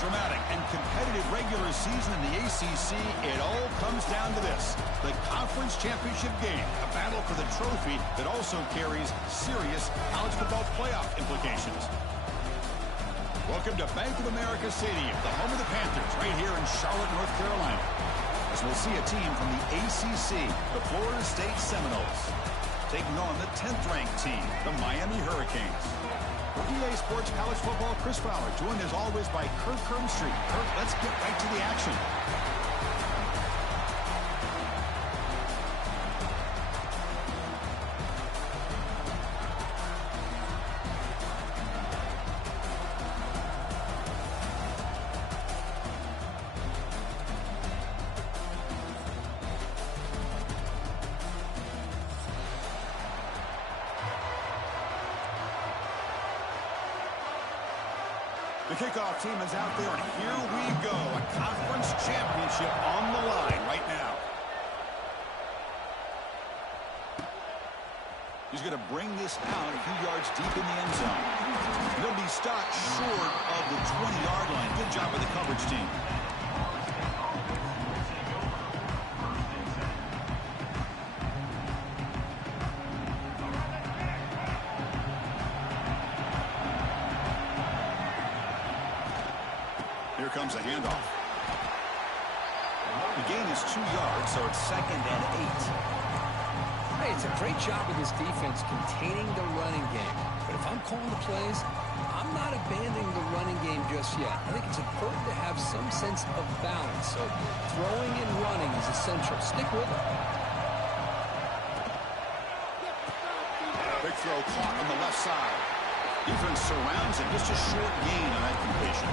dramatic and competitive regular season in the ACC, it all comes down to this: the conference championship game, a battle for the trophy that also carries serious college football playoff implications. Welcome to Bank of America Stadium, the home of the Panthers, right here in Charlotte, North Carolina, as we'll see a team from the ACC, the Florida State Seminoles, taking on the 10th-ranked team, the Miami Hurricanes. For EA Sports College Football, Chris Fowler, joined as always by Kirk Street. Kirk, let's get right to the action. The kickoff team is out there, and here we go. A conference championship on the line right now. He's going to bring this out a few yards deep in the end zone. He'll be stopped short of the 20-yard line. Good job by the coverage team. Here comes a handoff. The gain is 2 yards, so it's 2nd and 8. Hey, it's a great job of this defense containing the running game. But if I'm calling the plays, I'm not abandoning the running game just yet. I think it's important to have some sense of balance. So throwing and running is essential. Stick with it. Big throw caught on the left side. Defense surrounds him. Just a short gain on that completion.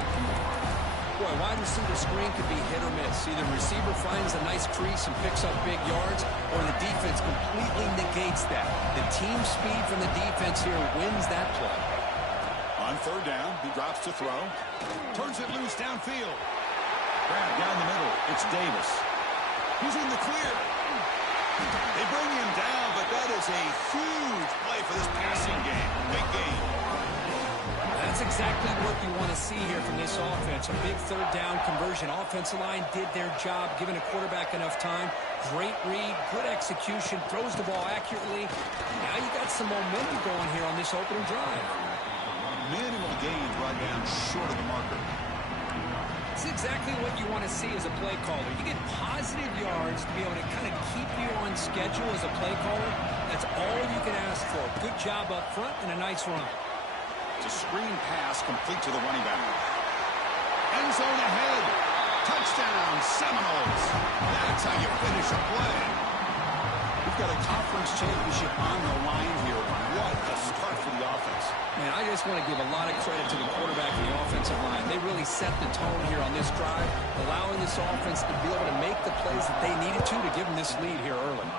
Boy, wide receiver screen could be hit or miss. Either receiver finds a nice crease and picks up big yards, or the defense completely negates that. The team speed from the defense here wins that play. On 3rd down, he drops to throw. Turns it loose downfield. Grab down the middle. It's Davis. He's in the clear. They bring him down, but that is a huge play for this passing game. Big game. That's exactly what you want to see here from this offense. A big 3rd down conversion. Offensive line did their job, giving a quarterback enough time. Great read, good execution, throws the ball accurately. Now you got some momentum going here on this opening drive. Minimal gain brought down short of the marker. It's exactly what you want to see as a play caller. You get positive yards to be able to kind of keep you on schedule as a play caller. That's all you can ask for. Good job up front and a nice run. It's a screen pass complete to the running back. End zone ahead. Touchdown, Seminoles. That's how you finish a play. We've got a conference championship on the line here. What a start for the offense. Man, I just want to give a lot of credit to the quarterback and the offensive line. They really set the tone here on this drive, allowing this offense to be able to make the plays that they needed to give them this lead here early.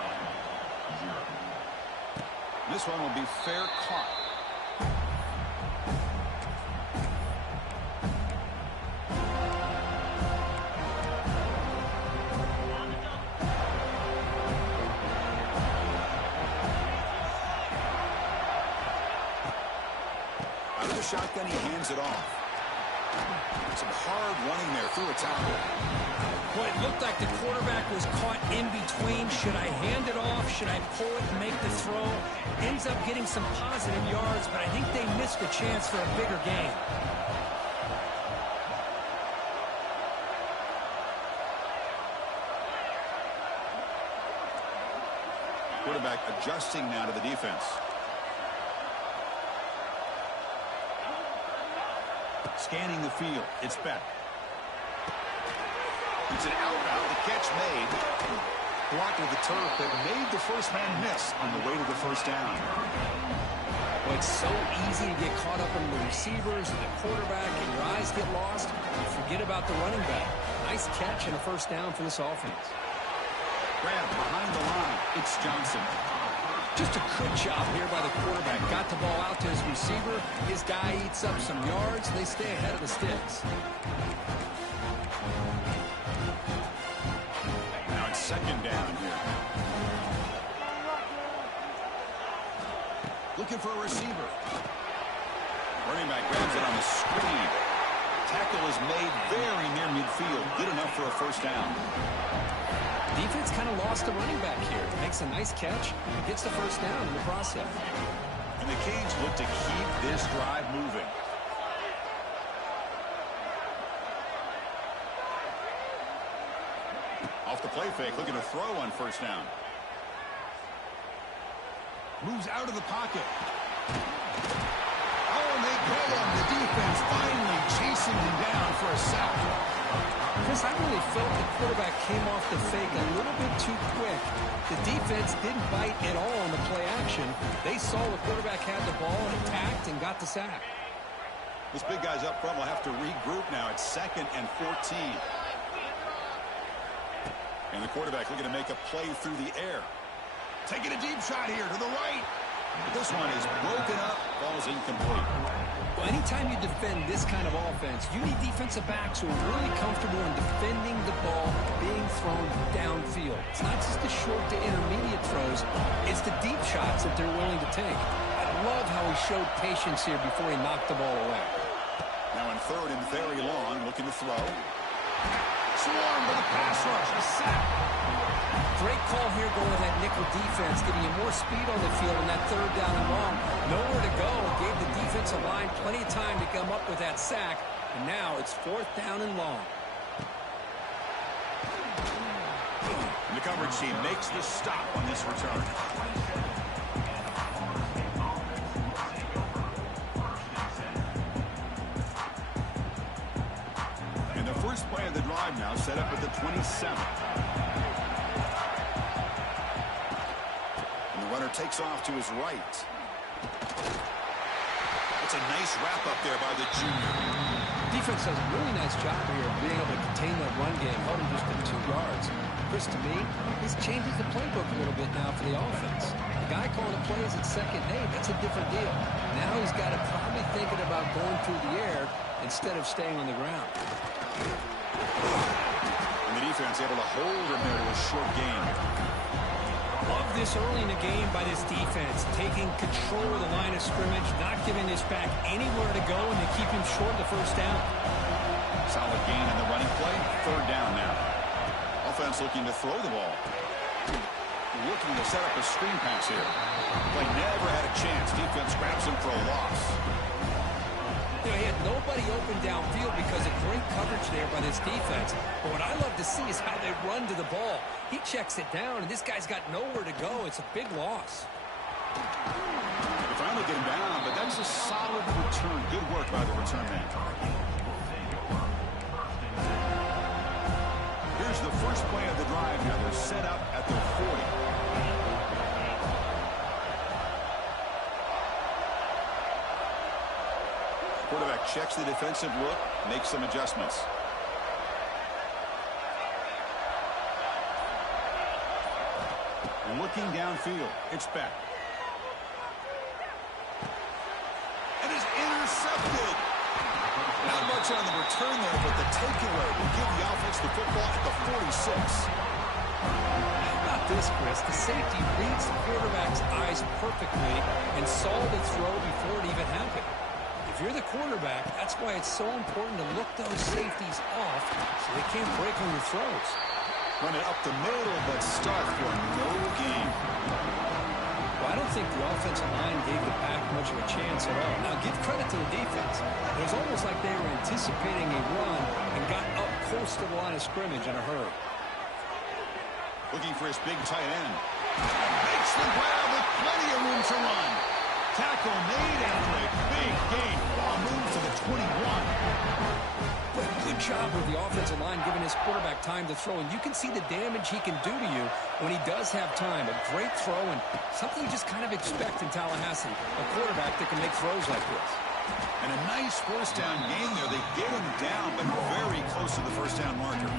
This one will be fair caught. Shotgun, he hands it off. Some hard running there through a tackle. Boy, it looked like the quarterback was caught in between. Should I hand it off? Should I pull it and make the throw? Ends up getting some positive yards, but I think they missed a chance for a bigger gain. Quarterback adjusting now to the defense. Scanning the field. It's Beck. It's an out route. The catch made. Blocked with the turf that made the first man miss on the way to the first down. Well, it's so easy to get caught up in the receivers and the quarterback, and your eyes get lost. You forget about the running back. Nice catch and a first down for this offense. Grab behind the line. It's Johnson. Just a good job here by the quarterback. Got the ball out to his receiver. His guy eats up some yards. They stay ahead of the sticks. Now it's 2nd down here. Looking for a receiver. Running back grabs it on the screen. Tackle is made very near midfield. Good enough for a first down. Defense kind of lost the running back here. Makes a nice catch and gets the first down in the process. And the Canes look to keep this drive moving. Off the play fake, looking to throw on first down. Moves out of the pocket. Oh, and they get him. The defense finally chasing him down for a sack. Chris, I really felt the quarterback came off the fake a little bit too quick. The defense didn't bite at all on the play action. They saw the quarterback had the ball, attacked, and got the sack. This big guy's up front will have to regroup now. It's 2nd and 14. And the quarterback looking to make a play through the air. Taking a deep shot here to the right. But this one is broken up. Ball's incomplete. Well, anytime you defend this kind of offense, you need defensive backs who are really comfortable in defending the ball being thrown downfield. It's not just the short to intermediate throws. It's the deep shots that they're willing to take. I love how he showed patience here before he knocked the ball away. Now in 3rd and very long, looking to throw. Swarmed by the pass rush. A sack. Great call here going with that nickel defense, giving you more speed on the field in that 3rd down and long. Nowhere to go. Gave the defensive line plenty of time to come up with that sack. And now it's 4th down and long. And the coverage team makes the stop on this return. And the first play of the drive now set up at the 27th. Runner takes off to his right. It's a nice wrap up there by the junior. Defense does a really nice job here of being able to contain that run game, held him just at 2 yards. Chris, to me, this changes the playbook a little bit now for the offense. The guy calling the plays at 2nd and 8, that's a different deal. Now he's got to probably thinking about going through the air instead of staying on the ground. And the defense able to hold him there to a short gain. Love this early in the game by this defense, taking control of the line of scrimmage, not giving this back anywhere to go, and they keep him short of the first down. Solid gain in the running play. 3rd down now. Offense looking to throw the ball. Looking to set up a screen pass here. Play never had a chance. Defense grabs him for a loss. You know, he had nobody open downfield because of great coverage there by this defense. But what I love to see is how they run to the ball. He checks it down, and this guy's got nowhere to go. It's a big loss. They finally get him down, but that's a solid return. Good work by the return man. Here's the first play of the drive. Now they're set up at their 40. Quarterback checks the defensive look, makes some adjustments. Looking downfield, it's back. And is intercepted. Not much on the return there, but the takeaway will give the offense the football at the 46. How about this, Chris? The safety reads the quarterback's eyes perfectly and saw the throw before it even happened. If you're the quarterback, that's why it's so important to look those safeties off so they can't break on your throws. Run it up the middle, but start for no gain. Well, I don't think the offensive line gave the back much of a chance at all. Now, give credit to the defense. It was almost like they were anticipating a run and got up close to the line of scrimmage in a hurry. Looking for his big tight end. Makes the grab with plenty of room to run. Tackle made after a big gain. Ball moves to the 21. But good job with the offensive line giving his quarterback time to throw. And you can see the damage he can do to you when he does have time. A great throw and something you just kind of expect in Tallahassee. A quarterback that can make throws like this. And a nice first down gain there. They get him down, but very close to the first down marker.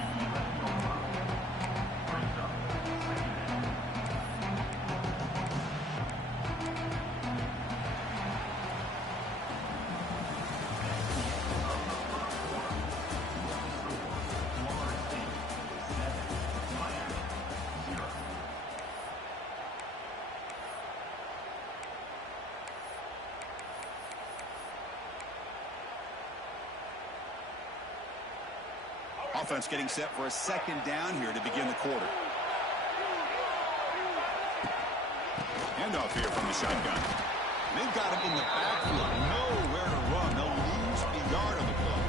Offense getting set for a second down here to begin the quarter. Handoff here from the shotgun. They've got him in the backfield. Nowhere to run. They'll lose a yard on the play.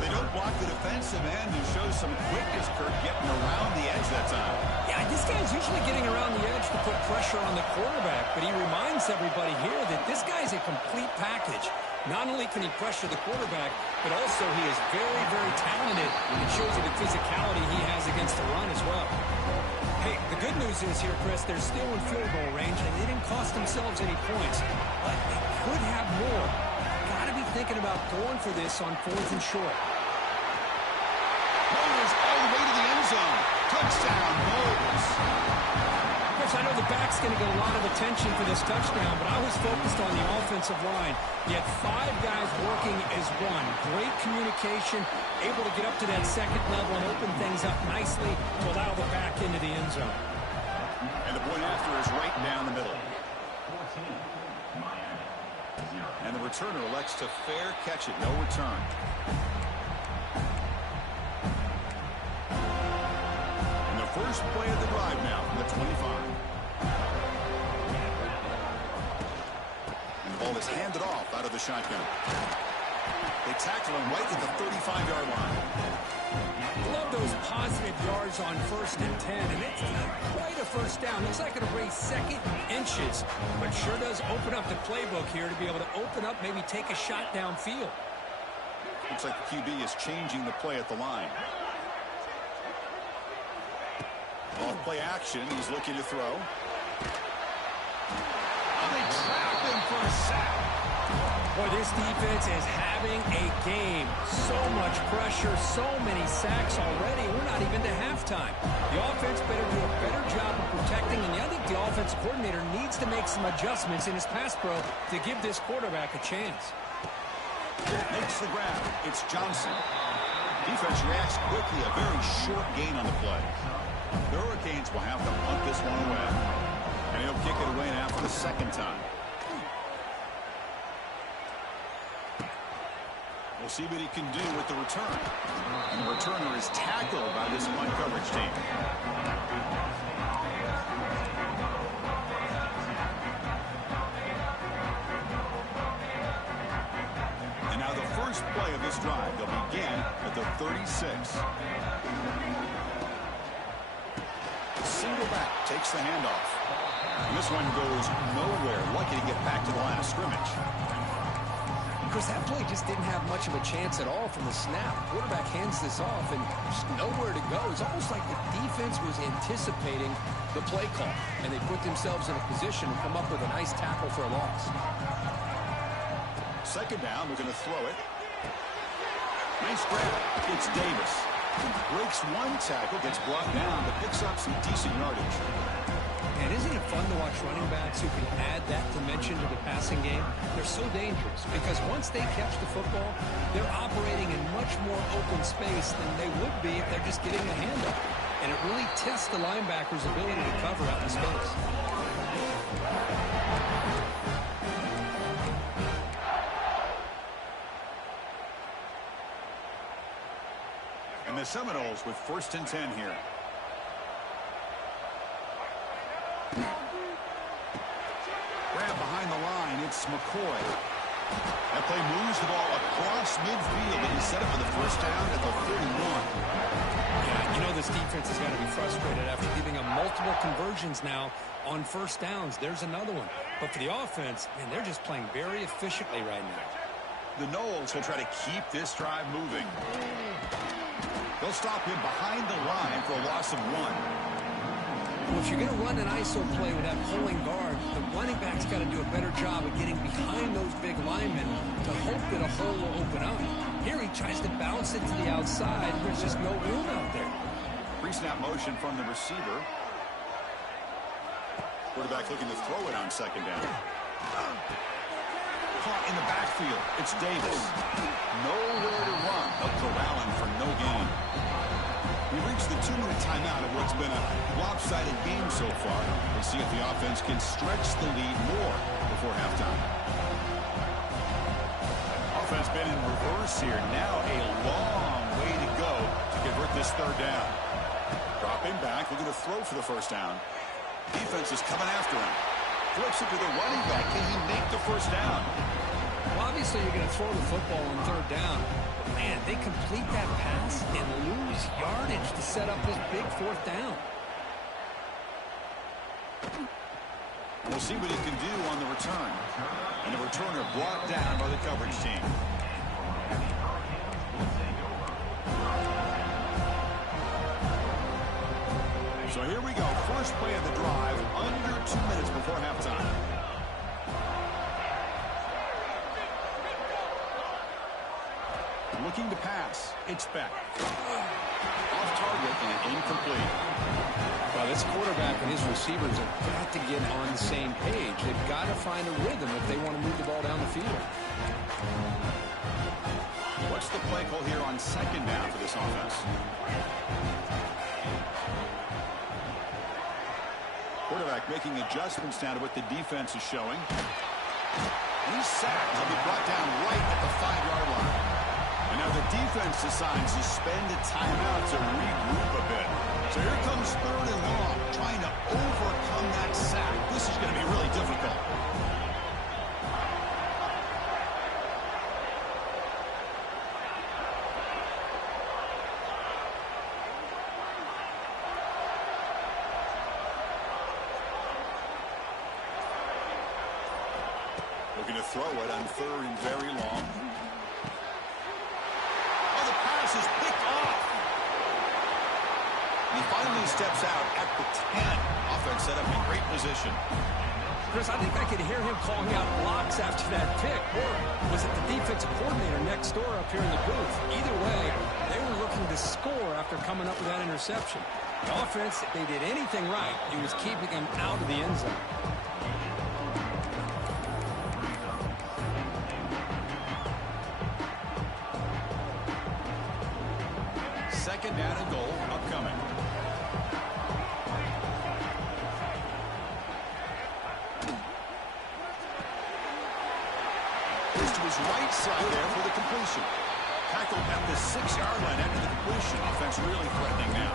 They don't block the defensive end, who shows some quickness, Kirk, getting around the edge that time. Yeah, this guy's usually getting around the edge to put pressure on the quarterback, but he reminds everybody here that this guy's a complete package. Not only can he pressure the quarterback, but also he is very, very talented. It shows you the physicality he has against the run as well. Hey, the good news is here, Chris, they're still in field goal range, and they didn't cost themselves any points. But they could have more. Got to be thinking about going for this on 4th and short. Mowers all the way to the end zone. Touchdown, Mowers. I know the back's going to get a lot of attention for this touchdown, but I was focused on the offensive line. You had 5 guys working as one. Great communication, able to get up to that second level and open things up nicely to allow the back into the end zone. And the point after is right down the middle. And the returner elects to fair catch it. No return. First play of the drive now from the 25. And the ball is handed off out of the shotgun. They tackle him right at the 35-yard line. Love those positive yards on 1st and 10, and it's not quite a first down. Looks like it'll raise second inches, but sure does open up the playbook here to be able to open up, maybe take a shot downfield. Looks like the QB is changing the play at the line. Off play action, he's looking to throw. Oh, they trapped him for a sack. Boy, this defense is having a game. So much pressure, so many sacks already. We're not even to halftime. The offense better do a better job of protecting, and I think the offensive coordinator needs to make some adjustments in his pass pro to give this quarterback a chance. Makes the grab. It's Johnson. Defense reacts quickly. A very short gain on the play. The Hurricanes will have to punt this one away. And he'll kick it away now for the second time. We'll see what he can do with the return. And the returner is tackled by this punt coverage team. And now the first play of this drive. They'll begin at the 36. Single back takes the handoff. And this one goes nowhere. Lucky to get back to the line of scrimmage. Because that play just didn't have much of a chance at all from the snap. Quarterback hands this off and just nowhere to go. It's almost like the defense was anticipating the play call. And they put themselves in a position to come up with a nice tackle for a loss. Second down, we're going to throw it. Nice grab. It's Davis. Breaks one tackle, gets brought down, but picks up some decent yardage. And isn't it fun to watch running backs who can add that dimension to the passing game? They're so dangerous because once they catch the football, they're operating in much more open space than they would be if they're just getting a handoff. And it really tests the linebacker's ability to cover out in space. And the Seminoles with 1st and 10 here. Grab behind the line. It's McCoy. That play moves the ball across midfield, and he's set up for the first down at the 31. Yeah, you know this defense has got to be frustrated after giving them multiple conversions now on first downs. There's another one. But for the offense, man, they're just playing very efficiently right now. The Noles will try to keep this drive moving. They'll stop him behind the line for a loss of 1. Well, if you're going to run an ISO play with that pulling guard, the running back's got to do a better job of getting behind those big linemen to hope that a hole will open up. Here he tries to bounce it to the outside. There's just no room out there. Pre-snap motion from the receiver. Quarterback looking to throw it on second down. Caught in the backfield. It's Davis. Nowhere to run. They'll corral him for no gain. We reached the 2-minute timeout of what's been a lopsided game so far. We'll see if the offense can stretch the lead more before halftime. Offense been in reverse here. Now a long way to go to convert this third down. Dropping back, looking to throw for the first down. Defense is coming after him. Flips it to the running back. Can he make the first down? Well, obviously, you're going to throw the football on third down. Man, they complete that pass and lose yardage to set up this big fourth down. We'll see what he can do on the return. And the returner brought down by the coverage team. So here we go. First play of the drive, under 2 minutes before halftime. Looking to pass. It's back. Off target and incomplete. Well, this quarterback and his receivers have got to get on the same page. They've got to find a rhythm if they want to move the ball down the field. What's the play call here on second down for this offense? Quarterback making adjustments now to what the defense is showing. He's sacked. He'll be brought down right at the 5-yard line. And now the defense decides to spend a timeout to regroup a bit. So here comes third and long, trying to overcome that sack. This is going to be really difficult. Looking to throw it on third and very long. Oh, the pass is picked off. And he finally steps out at the 10. Offense set up in great position. Chris, I think I could hear him calling out blocks after that pick. Or was it the defensive coordinator next door up here in the booth? Either way, they were looking to score after coming up with that interception. The offense, if they did anything right, it was keeping them out of the end zone. Second down and goal upcoming. Goes to his right side there for the completion. Tackled at the 6-yard line after the completion. Offense really threatening now.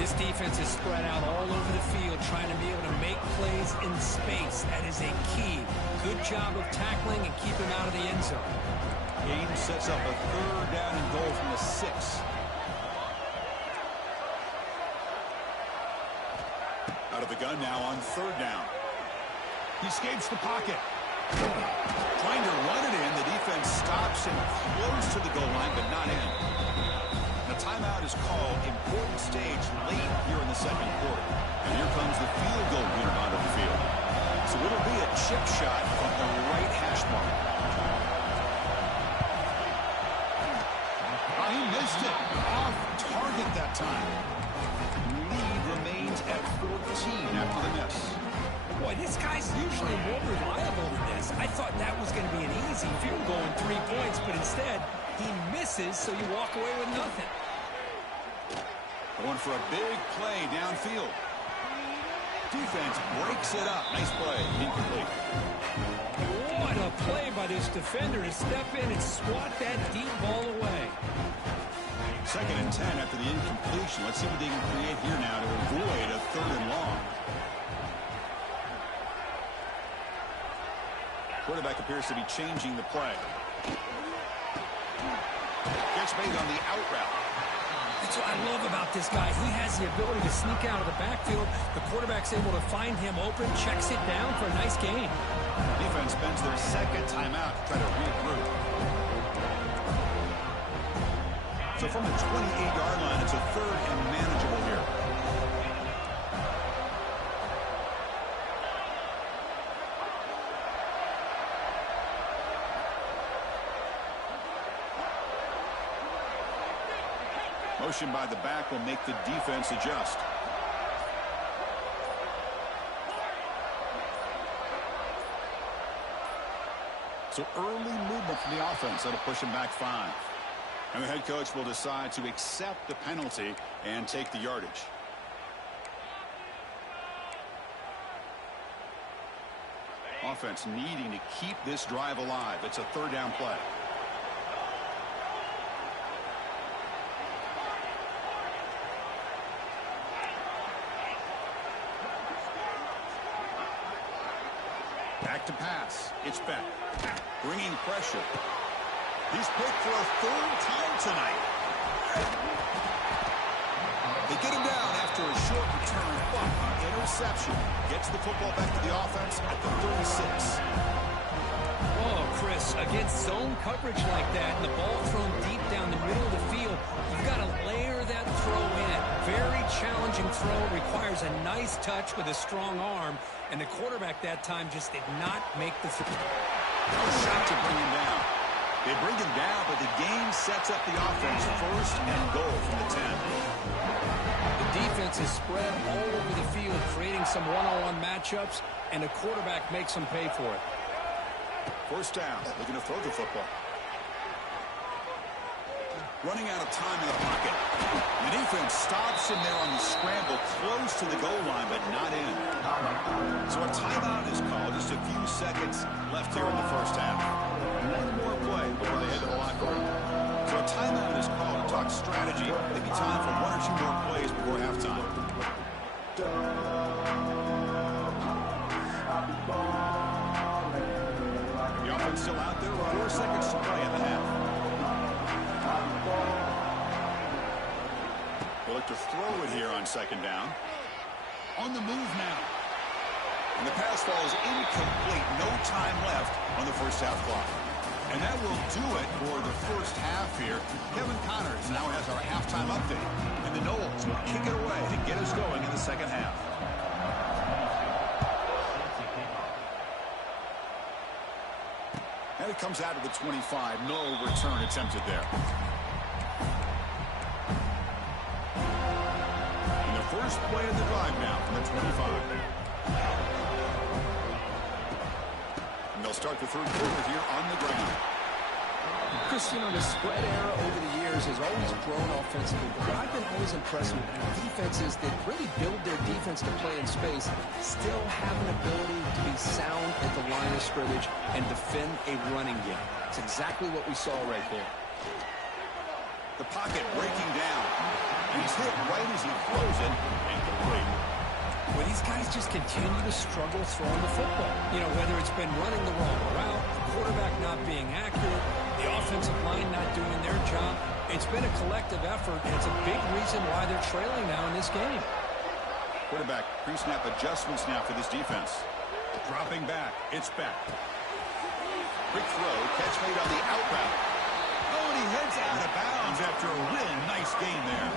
This defense is spread out all over the field, trying to be able to make plays in space. That is a key. Good job of tackling and keeping out of the end zone. Hayden sets up a third down and goal from the 6. Out of the gun now on third down. He escapes the pocket. Trying to run it in. The defense stops him close to the goal line, but not in. The timeout is called. Important stage late here in the second quarter. And here comes the field goal unit onto the field. So it'll be a chip shot from the right hash mark. He missed it. Off target that time. Lead remains at 14 after the miss. Boy, this guy's usually more reliable than this. I thought that was going to be an easy field goal in 3 points, but instead, he misses, so you walk away with nothing. Going for a big play downfield. Defense breaks it up. Nice play. Incomplete. What a play by this defender to step in and swat that deep ball away. Second and 10 after the incompletion. Let's see what they can create here now to avoid a third and long. Quarterback appears to be changing the play. Gets made on the out route. That's what I love about this guy. He has the ability to sneak out of the backfield. The quarterback's able to find him open, checks it down for a nice gain. Defense spends their second timeout to try to regroup. So from the 28-yard line, it's a third and manageable here. Motion by the back will make the defense adjust. So early movement from the offense. That'll push him back 5. And the head coach will decide to accept the penalty and take the yardage. Offense needing to keep this drive alive. It's a third down play. Back to pass. It's back. Bringing pressure. He's picked for a third time tonight. They get him down after a short return, but an interception gets the football back to the offense at the 36. Oh, Chris, against zone coverage like that, and the ball thrown deep down the middle of the field, you've got to layer that throw in. Very challenging throw, requires a nice touch with a strong arm, and the quarterback that time just did not make the throw. No shot to bring him down. They bring him down, but the game sets up the offense first and goal from the 10. The defense is spread all over the field, creating some one-on-one matchups, and the quarterback makes them pay for it. First down, looking to throw the football. Running out of time in the pocket. The defense stops him there on the scramble, close to the goal line, but not in. So a timeout is called. Just a few seconds left here in the first half. One more play before they head to the locker room. So a timeout is called to talk strategy. Maybe time for one or two more plays before halftime. The offense still out there with 4 seconds to play in the half. They look to throw it here on second down. On the move now. And the pass falls incomplete. No time left on the first half clock. And that will do it for the first half here. Kevin Connors now has our halftime update. And the Noles will kick it away to get us going in the second half. And it comes out of the 25. No return attempted there. And the first play of the drive now from the 25. And they'll start the third quarter here on the ground. Chris, you know, the spread era over the years has always grown offensively, but what I've been always impressed with defenses that really build their defense to play in space still have an ability to be sound at the line of scrimmage and defend a running game. It's exactly what we saw right there. The pocket breaking down. He's hit right as he throws it, and complete. Well, these guys just continue to struggle throwing the football. You know, whether it's been running the wrong route, the quarterback not being accurate, the offensive line not doing their job. It's been a collective effort, and it's a big reason why they're trailing now in this game. Quarterback pre-snap adjustments now for this defense. Dropping back. It's back. Quick throw. Catch made on the out route. Oh, and he heads out of bounds after a real nice gain there.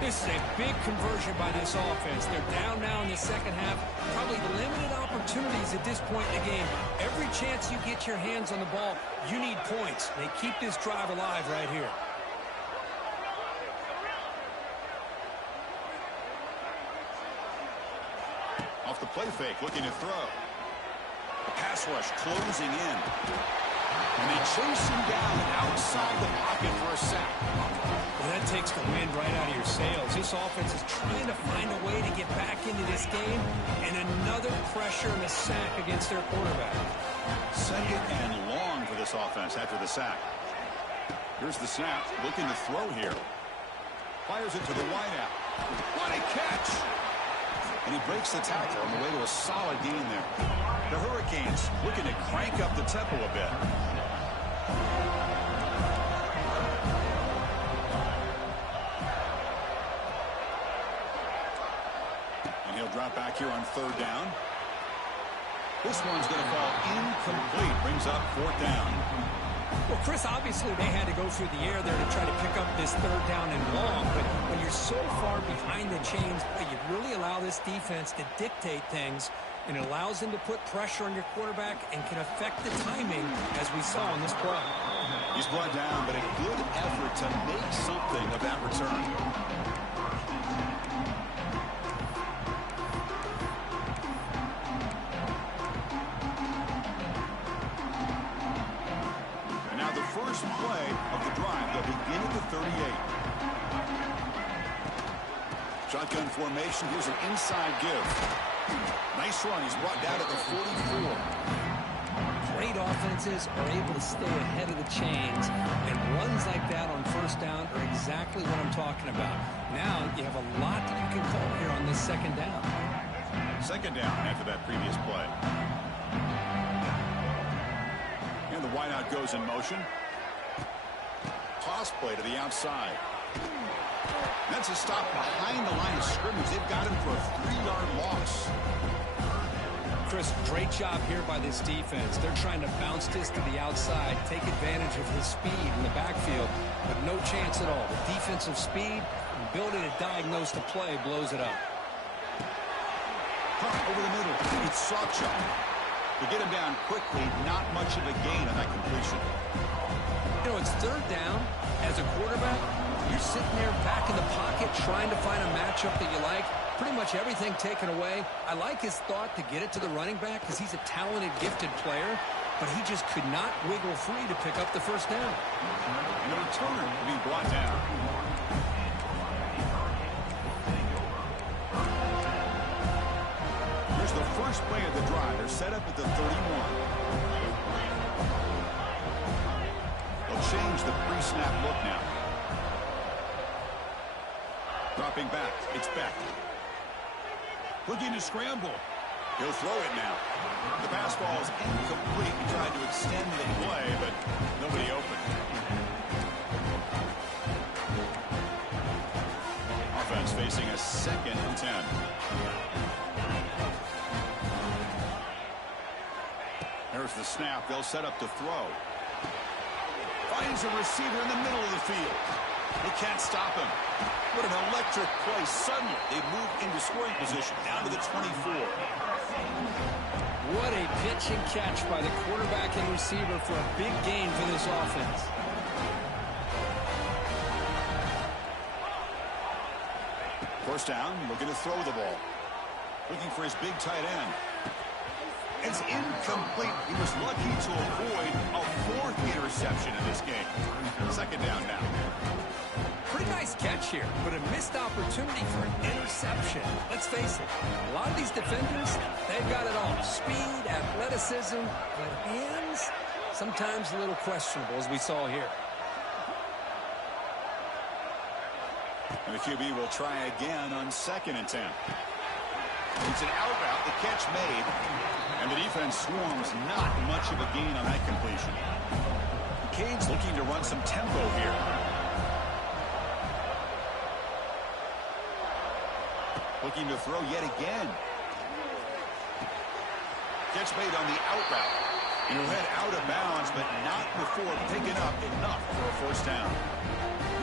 This is a big conversion by this offense. They're down now in the second half. Probably limited opportunities at this point in the game. Every chance you get your hands on the ball, you need points. They keep this drive alive right here. Off the play fake, looking to throw. The pass rush closing in. And they chase him down outside the pocket for a sack. Well, that takes the wind right out of your sails. This offense is trying to find a way to get back into this game, and another pressure and a sack against their quarterback. Second and long for this offense after the sack. Here's the snap, looking to throw here. Fires it to the wideout. What a catch! And he breaks the tackle on the way to a solid gain there. The Hurricanes looking to crank up the tempo a bit. And he'll drop back here on third down. This one's going to fall incomplete. Brings up fourth down. Well, Chris, obviously they had to go through the air there to try to pick up this third down and long, but when you're so far behind the chains, you really allow this defense to dictate things, and it allows them to put pressure on your quarterback and can affect the timing, as we saw in this play. He's brought down, but a good effort to make something of that return. First play of the drive. They'll begin at the 38. Shotgun formation. Here's an inside give. Nice run. He's brought down at the 44. Great offenses are able to stay ahead of the chains, and runs like that on first down are exactly what I'm talking about. Now you have a lot that you can call here on this second down. Second down after that previous play. wideout goes in motion. Toss play to the outside. That's a stop behind the line of scrimmage. They've got him for a 3-yard loss. Chris, great job here by this defense. They're trying to bounce this to the outside, take advantage of his speed in the backfield, but no chance at all. The defensive speed, ability to diagnose the play, blows it up. Over the middle, it's Sawchuk. To get him down quickly, not much of a gain on that completion. You know, it's third down. As a quarterback, you're sitting there back in the pocket trying to find a matchup that you like. Pretty much everything taken away. I like his thought to get it to the running back because he's a talented, gifted player, but he just could not wiggle free to pick up the first down. And a return to be brought down. Here's the first play of the drive. They're set up at the 31. They'll change the pre-snap look now. Dropping back, it's Beck. Looking to scramble. He'll throw it now. The pass ball is incomplete. He tried to extend the play, but nobody open. Offense facing a 2nd and 10. There's the snap. They'll set up to throw. Finds a receiver in the middle of the field. They can't stop him. What an electric play. Suddenly, they move into scoring position down to the 24. What a pitch and catch by the quarterback and receiver for a big gain for this offense. First down, looking to throw the ball. Looking for his big tight end. It's incomplete. He was lucky to avoid a 4th interception in this game. 2nd down now. Pretty nice catch here, but a missed opportunity for an interception. Let's face it, a lot of these defenders, they've got it all. Speed, athleticism, but hands, sometimes a little questionable, as we saw here. And the QB will try again on 2nd and 10. It's an out route, the catch made, and the defense swarms. Not much of a gain on that completion. The Canes looking to run some tempo here. Looking to throw yet again. Catch made on the out route. And he'll head out of bounds, but not before picking up enough for a first down.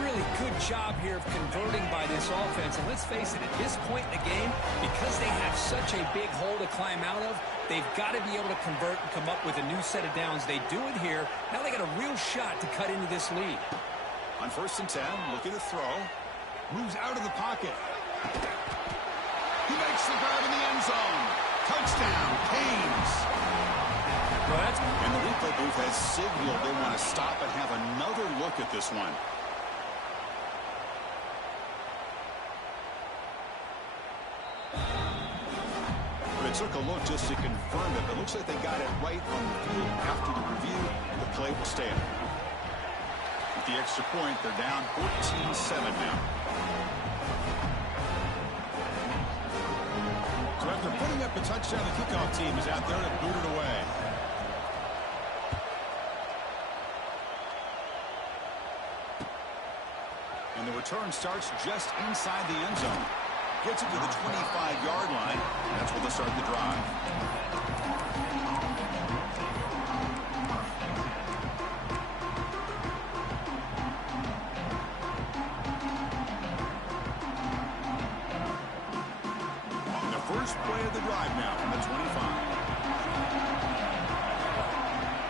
Really good job here of converting by this offense. And let's face it, at this point in the game, because they have such a big hole to climb out of, they've got to be able to convert and come up with a new set of downs. They do it here. Now they got a real shot to cut into this lead. On 1st and 10, looking to throw. Moves out of the pocket. He makes the grab in the end zone. Touchdown, Canes. And the replay booth has signaled they want to stop and have another look at this one. But it took a look just to confirm it. It looks like they got it right on the field. After the review, the play will stand. With the extra point, they're down 14-7 now. So after putting up a touchdown, the kickoff team is out there to boot it away. And the return starts just inside the end zone. Gets it to the 25-yard line. That's where they'll start the drive. First play of the drive now from the 25.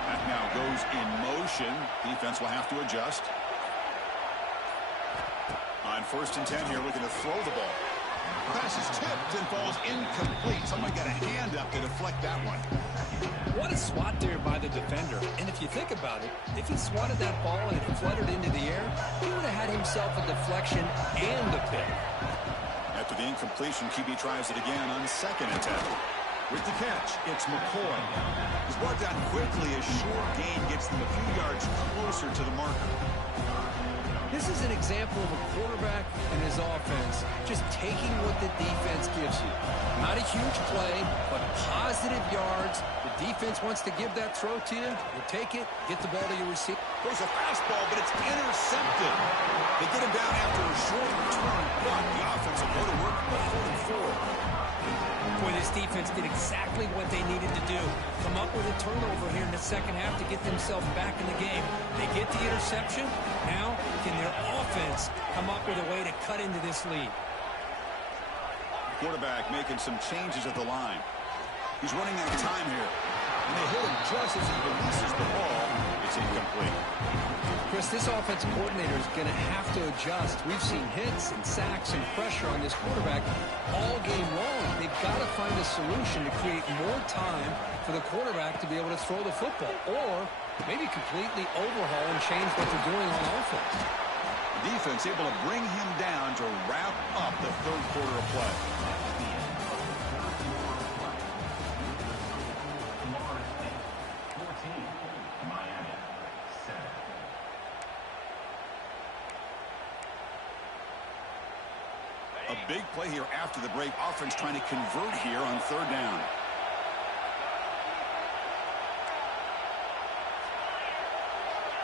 That now goes in motion. Defense will have to adjust. On 1st and 10 here, looking to throw the ball. Pass is tipped and falls incomplete. Someone got a hand up to deflect that one. What a swat there by the defender. And if you think about it, if he swatted that ball and it fluttered into the air, he would have had himself a deflection and a pick. After the incompletion, QB tries it again on 2nd and 10. With the catch, it's McCoy. He's brought down quickly. A short gain gets them a few yards closer to the marker. This is an example of a quarterback and his offense just taking what the defense gives you. Not a huge play, but positive yards. The defense wants to give that throw to you. You take it, get the ball to your receiver. There's a fastball, but it's intercepted. They get him down after a short return, but the offense will go to work for 44. Boy, this defense did exactly what they needed to do. Come up with a turnover here in the second half to get themselves back in the game. They get the interception. Now, can their offense come up with a way to cut into this lead? Quarterback making some changes at the line. He's running out of time here. And they hit him just as he releases the ball. It's incomplete. Chris, this offensive coordinator is going to have to adjust. We've seen hits and sacks and pressure on this quarterback all game long. They've got to find a solution to create more time for the quarterback to be able to throw the football, or maybe completely overhaul and change what they're doing on offense. The defense able to bring him down to wrap up the third quarter of play. A big play here after the break. Offense trying to convert here on third down.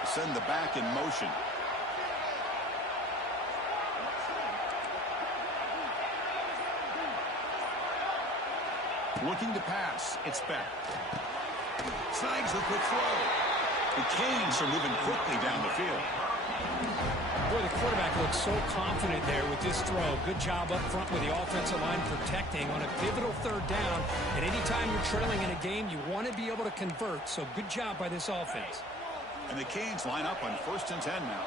Send the back in motion. Looking to pass. It's back. Snags the quick throw. The Canes are moving quickly down the field. Boy, the quarterback looks so confident there with this throw. Good job up front with the offensive line protecting on a pivotal third down. And anytime you're trailing in a game, you want to be able to convert. So good job by this offense. And the Canes line up on 1st and 10 now.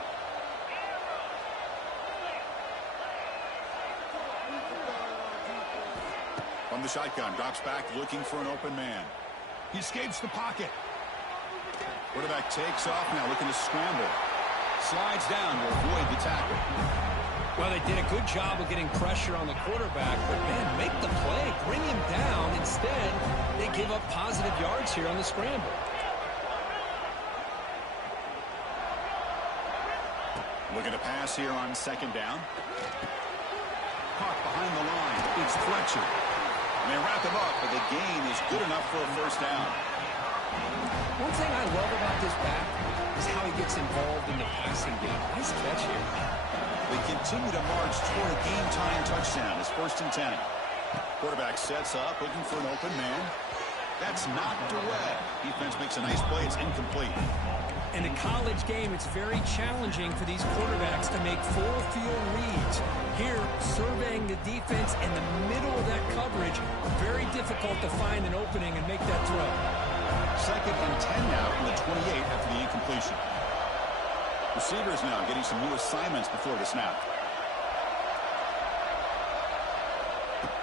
From the shotgun, drops back looking for an open man. He escapes the pocket. Quarterback takes off now, looking to scramble. Slides down to avoid the tackle. Well, they did a good job of getting pressure on the quarterback, but man, make the play, bring him down. Instead, they give up positive yards here on the scramble. Looking to pass here on second down. Caught behind the line. It's Fletcher. And they wrap him up, but the gain is good enough for a first down. One thing I love about this back is how he gets involved in the passing game. Nice catch here. They continue to march toward a game-time touchdown. It's 1st and 10. Quarterback sets up, looking for an open man. That's knocked away. Defense makes a nice play. It's incomplete. In a college game, it's very challenging for these quarterbacks to make full field reads. Here, surveying the defense in the middle of that coverage, very difficult to find an opening and make that throw. 2nd and 10 now from the 28 after the incompletion. Receivers now getting some new assignments before the snap.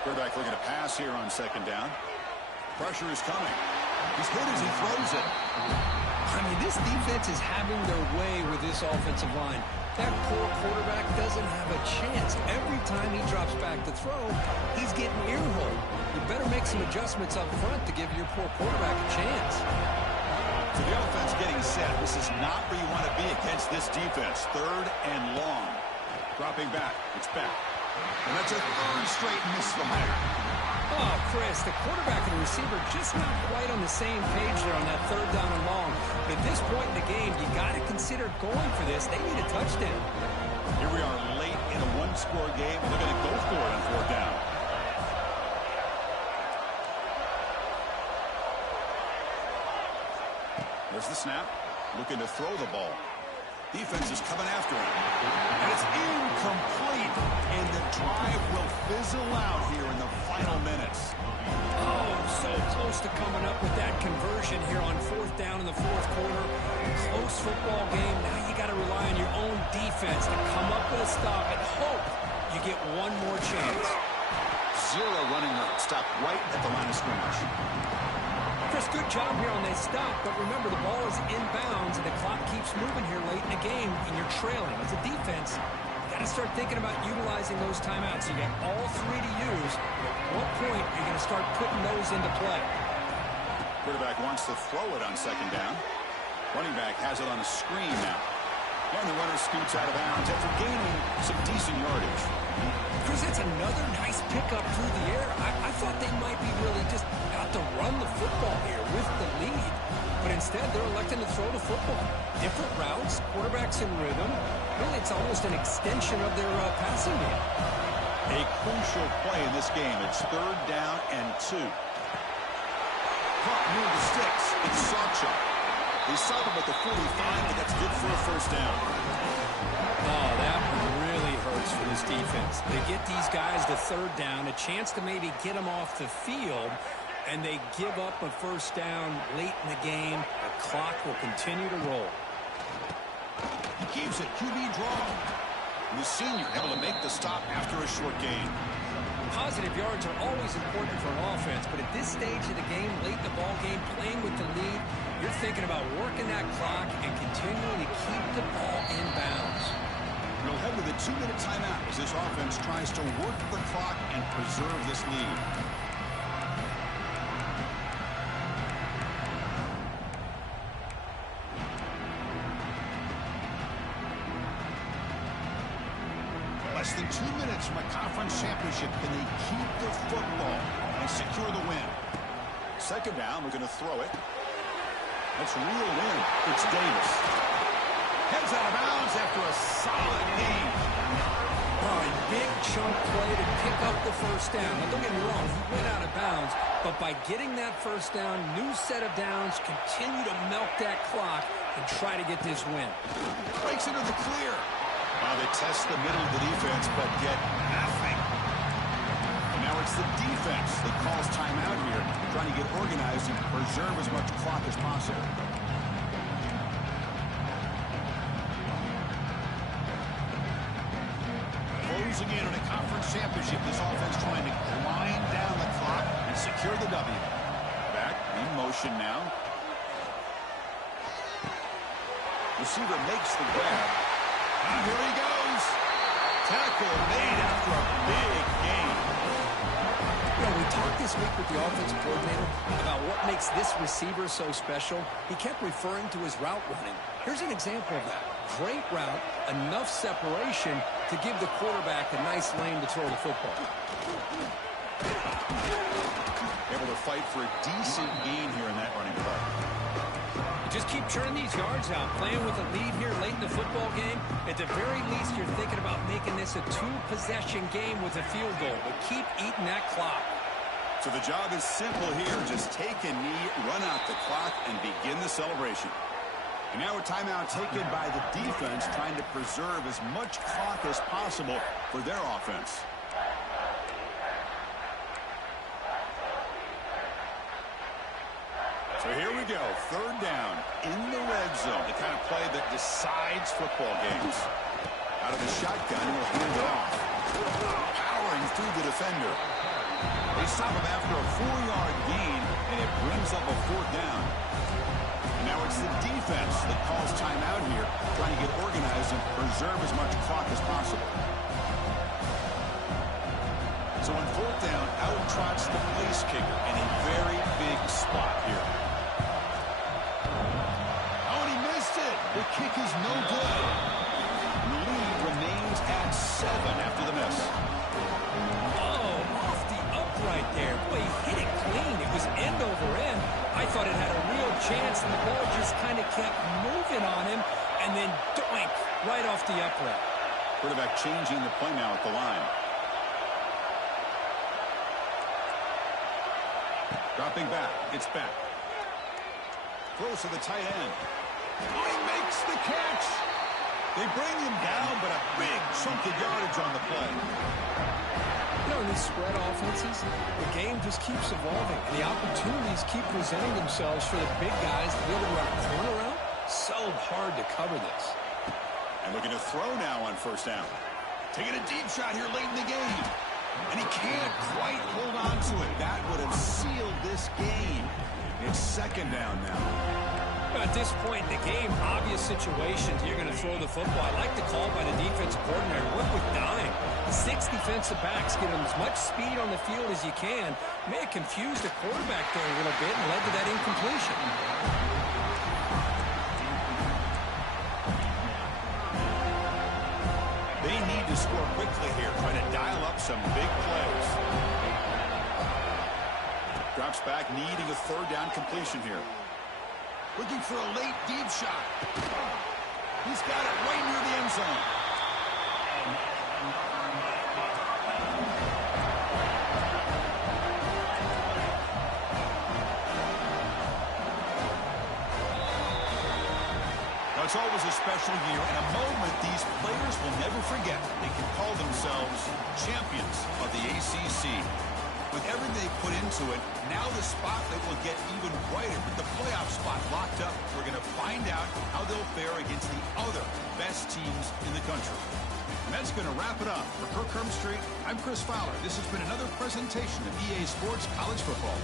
Quarterback looking to pass here on 2nd down. Pressure is coming. He's hit as he throws it. I mean, this defense is having their way with this offensive line. That poor quarterback doesn't have a chance. Every time he drops back to throw, he's getting earholed. You better make some adjustments up front to give your poor quarterback a chance. So the offense getting set. This is not where you want to be against this defense. 3rd and long. Dropping back. It's back. And that's a 3rd straight misfire. Oh, Chris, the quarterback and the receiver just not quite on the same page there on that 3rd down and long. But at this point in the game, you got to consider going for this. They need a touchdown. Here we are late in a one-score game, and they're going to go for it on 4th down. There's the snap. Looking to throw the ball. Defense is coming after him. And it's incomplete. And the drive will fizzle out here in the final minutes. Oh, so close to coming up with that conversion here on 4th down in the 4th quarter. Close football game. Now you got to rely on your own defense to come up with a stop and hope you get one more chance. 0 running room. Stop right at the line of scrimmage. Chris, good job here on they stop, but remember the ball is inbounds and the clock keeps moving here late in the game and you're trailing. As a defense, you got to start thinking about utilizing those timeouts. You got all 3 to use. At what point are you going to start putting those into play? Quarterback wants to throw it on 2nd down. Running back has it on a screen now. And the runner scoots out of bounds after gaining some decent yardage. Chris, that's another nice pickup through the air. I thought they might be really just out to run the football instead they're electing to throw the football. Different routes, quarterbacks in rhythm. Really, it's almost an extension of their passing game. A crucial play in this game. It's 3rd down and 2. Caught near the sticks. It's Sacha. They stop him at the 45, but that's good for a 1st down. Oh, that really hurts for this defense. They get these guys to 3rd down, a chance to maybe get them off the field, and they give up a 1st down late in the game. The clock will continue to roll. He keeps it. QB draw. The senior able to make the stop after a short gain. Positive yards are always important for an offense, but at this stage of the game, late in the ball game, playing with the lead, you're thinking about working that clock and continuing to keep the ball in bounds. We'll head to the 2-minute timeout as this offense tries to work the clock and preserve this lead. Less than 2 minutes from a conference championship. Can they keep the football and secure the win? 2nd down, we're going to throw it. That's reeled in. It's Davis. Heads out of bounds after a solid gain. Oh, a big chunk play to pick up the 1st down. Now, don't get me wrong, he went out of bounds, but by getting that 1st down, new set of downs, continue to milk that clock and try to get this win. Breaks into the clear. Well, they test the middle of the defense, but get nothing. And now it's the defense that calls timeout here, trying to get organized and preserve as much clock as possible. Closing in on a conference championship, this offense trying to grind down the clock and secure the W. Back in motion now. Receiver makes the grab. Here he goes. Tackle made after a big gain. You know, we talked this week with the offensive coordinator about what makes this receiver so special. He kept referring to his route running. Here's an example of that. Great route, enough separation to give the quarterback a nice lane to throw the football. Able to fight for a decent gain here in that running play. Just keep churning these yards out, playing with a lead here late in the football game. At the very least, you're thinking about making this a 2-possession game with a field goal, but keep eating that clock. So the job is simple here. Just take a knee, run out the clock, and begin the celebration. And now a timeout taken by the defense, trying to preserve as much clock as possible for their offense. So here we go, 3rd down in the red zone, the kind of play that decides football games. Out of the shotgun, he'll hand it off. Powering through the defender. They stop him after a 4-yard gain, and it brings up a 4th down. And now it's the defense that calls timeout here, trying to get organized and preserve as much clock as possible. So on 4th down, out trots the place kicker in a very big spot here. The kick is no good. The lead remains at 7 after the miss. Oh, off the upright there. Boy, he hit it clean. It was end over end. I thought it had a real chance, and the ball just kind of kept moving on him, and then doink, right off the upright. Quarterback changing the play now at the line. Dropping back. It's back. Throws to the tight end. Oh, he makes the catch. They bring him down, but a big chunk of yardage on the play. You know, in these spread offenses, the game just keeps evolving. And the opportunities keep presenting themselves for the big guys to be able to run a corner out. So hard to cover this. And looking to throw now on 1st down. Taking a deep shot here late in the game. And he can't quite hold on to it. That would have sealed this game. It's 2nd down now. At this point in the game, obvious situations, you're going to throw the football. I like the call by the defensive coordinator. Work with dime. The 6 defensive backs get as much speed on the field as you can. May have confused the quarterback there a little bit and led to that incompletion. They need to score quickly here, trying to dial up some big plays. Drops back, needing a 3rd down completion here. Looking for a late deep shot. He's got it right near the end zone. Now, it's always a special year and a moment these players will never forget. They can call themselves champions of the ACC. With everything they put into it, now the spotlight will get even brighter. With the playoff spot locked up, we're going to find out how they'll fare against the other best teams in the country. And that's going to wrap it up. For Kirk Street, I'm Chris Fowler. This has been another presentation of EA Sports College Football.